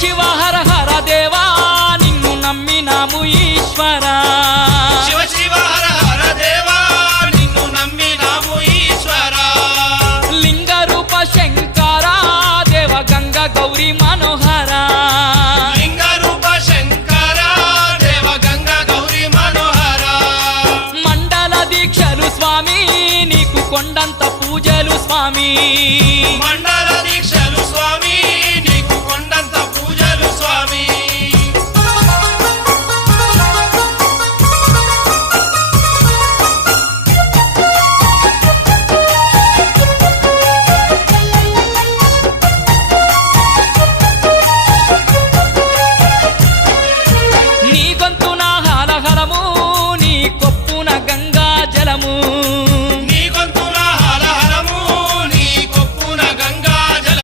శివ హర హర దేవా నిన్ను నమ్మినాము ఈశ్వరా శివ శివ హర హర దేవా నిన్ను నమ్మినాము ఈశ్వరా లింగ రూప శంకరా దేవ గంగ గౌరీ